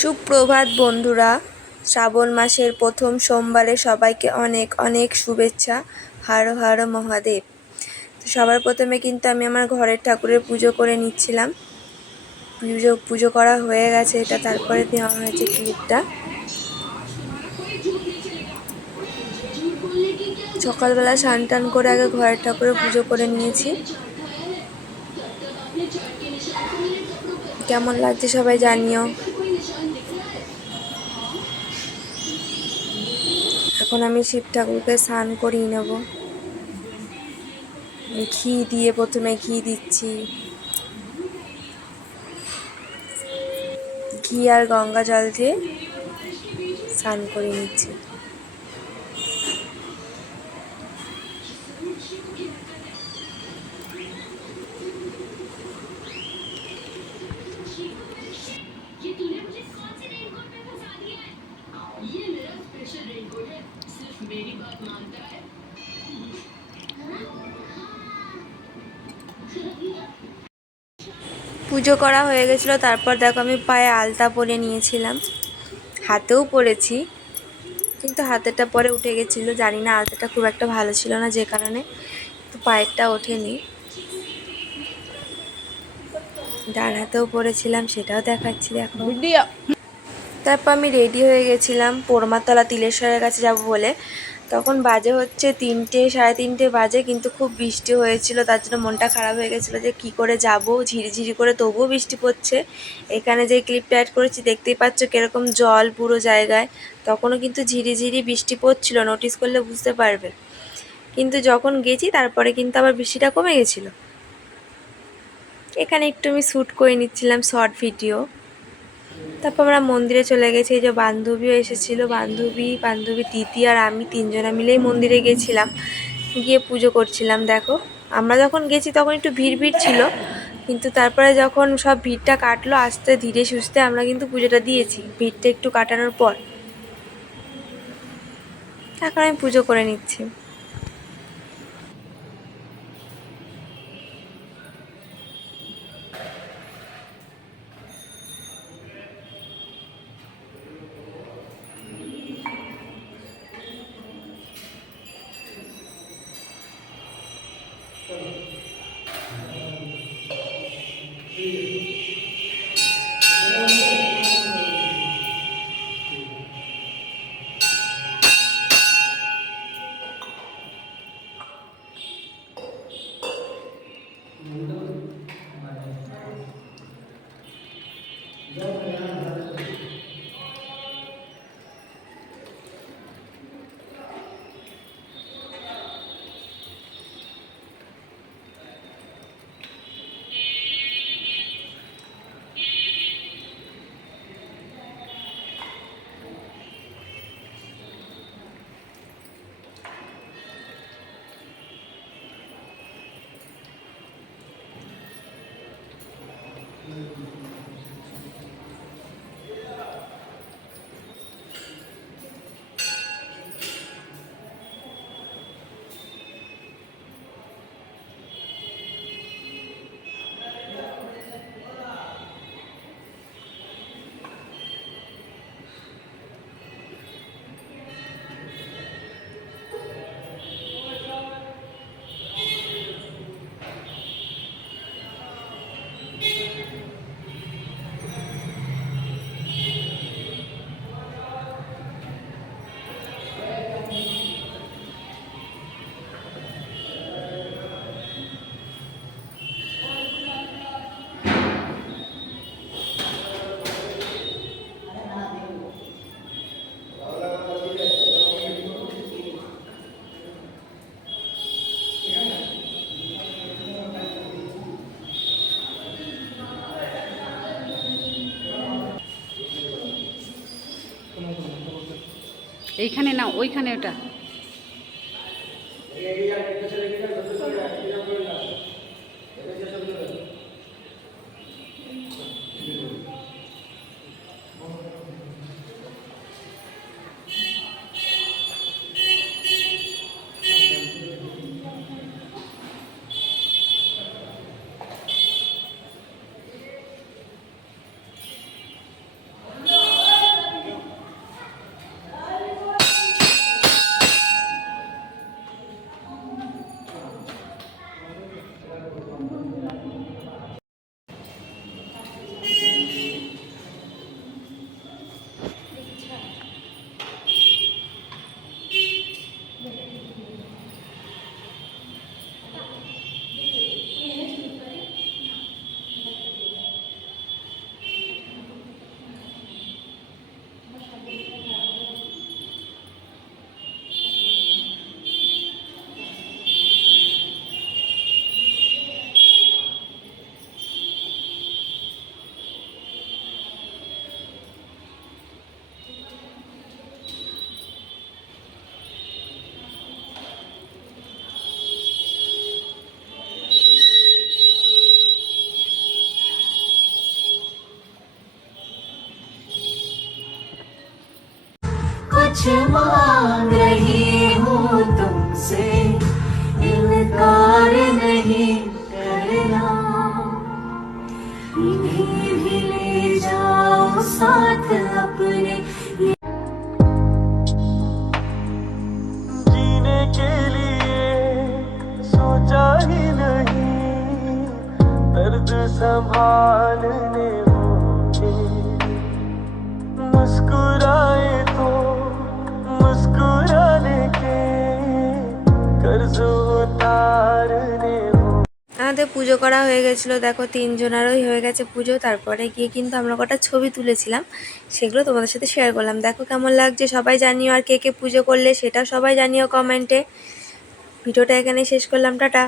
সুপ্রভাত বন্ধুরা। শ্রাবণ মাসের প্রথম সোমবারে সবাইকে অনেক অনেক শুভেচ্ছা। হর হর মহাদেব। সবার প্রথমে কিন্তু আমি আমার ঘরের ঠাকুরের পুজো করে নিচ্ছিলাম। পুজো পুজো করা হয়ে গেছে। এটা তারপরে দেওয়া হয়েছে ক্লিপটা সকালবেলা স্নান টান করে আগে ঘরের ঠাকুরের পুজো করে নিয়েছি। কেমন লাগছে সবাই জানিও। এখন আমি শিব ঠাকুরকে স্নান করিয়ে নেব। ঘি দিয়ে প্রথমে ঘি দিচ্ছি। ঘি আর গঙ্গা জল দিয়ে স্নান করে নিচ্ছি। পুজো করা হয়ে গেছিল তারপর দেখো আমি পায়ে আলতা পরে নিয়েছিলাম। হাতেও পরেছি কিন্তু হাতেরটা পরে উঠে গেছিল। জানি না আলতাটা খুব একটা ভালো ছিল না যে কারণে তো পায়েরটা ওঠেনি। ডান হাতেও পরেছিলাম সেটাও দেখাচ্ছি দেখো। তারপর আমি রেডি হয়ে গেছিলাম পোরমাতলা তিলেশ্বরের কাছে যাব বলে। তখন বাজে হচ্ছে তিনটে, সাড়ে তিনটে বাজে, কিন্তু খুব বৃষ্টি হয়েছিল, তার জন্য মনটা খারাপ হয়ে গেছিল যে কি করে যাব, ঝিরিঝিরি করে তবুও বৃষ্টি পড়ছে। এখানে যে ক্লিপটা অ্যাড করেছি, দেখতেই পাচ্ছ কীরকম জল পুরো জায়গায়। তখনও কিন্তু ঝিরিঝিরি বৃষ্টি পড়ছিল নোটিস করলে বুঝতে পারবে। কিন্তু যখন গেছি, তারপরে কিন্তু আবার বৃষ্টিটা কমে গেছিল। এখানে একটু আমি শ্যুট করে নিচ্ছিলাম শর্ট ভিডিও তারপর আমরা মন্দিরে চলে গেছি, এই যে বান্ধবীও এসেছিল, বান্ধবী বান্ধবী দিদি আর আমি তিনজনা মিলেই মন্দিরে গেছিলাম। গিয়ে পুজো করছিলাম, দেখো। আমরা যখন গেছি তখন একটু ভিড় ভিড় ছিল, কিন্তু তারপরে যখন সব ভিড়টা কাটলো, আস্তে ধীরে সুস্থে আমরা কিন্তু পুজোটা দিয়েছি, ভিড়টা একটু কাটানোর পর। এখন আমি পুজো করে নিচ্ছি। you. এইখানে না ওইখানে ওটা। कुछ मांग रही हूँ तुमसे। इनकार नहीं करना। इन्हें भी ले जाओ साथ अपने। আমাদের পুজো করা হয়ে গেছিল। দেখো, তিনজনারই হয়ে গেছে পুজো। তারপরে গিয়ে কিন্তু আমরা কটা ছবি তুলেছিলাম। সেগুলো তোমাদের সাথে শেয়ার করলাম। দেখো কেমন লাগছে? সবাই জানিও আর কে কে পুজো করলে সেটা সবাই জানিও কমেন্টে ভিডিওটা এখানে শেষ করলাম। টাটা।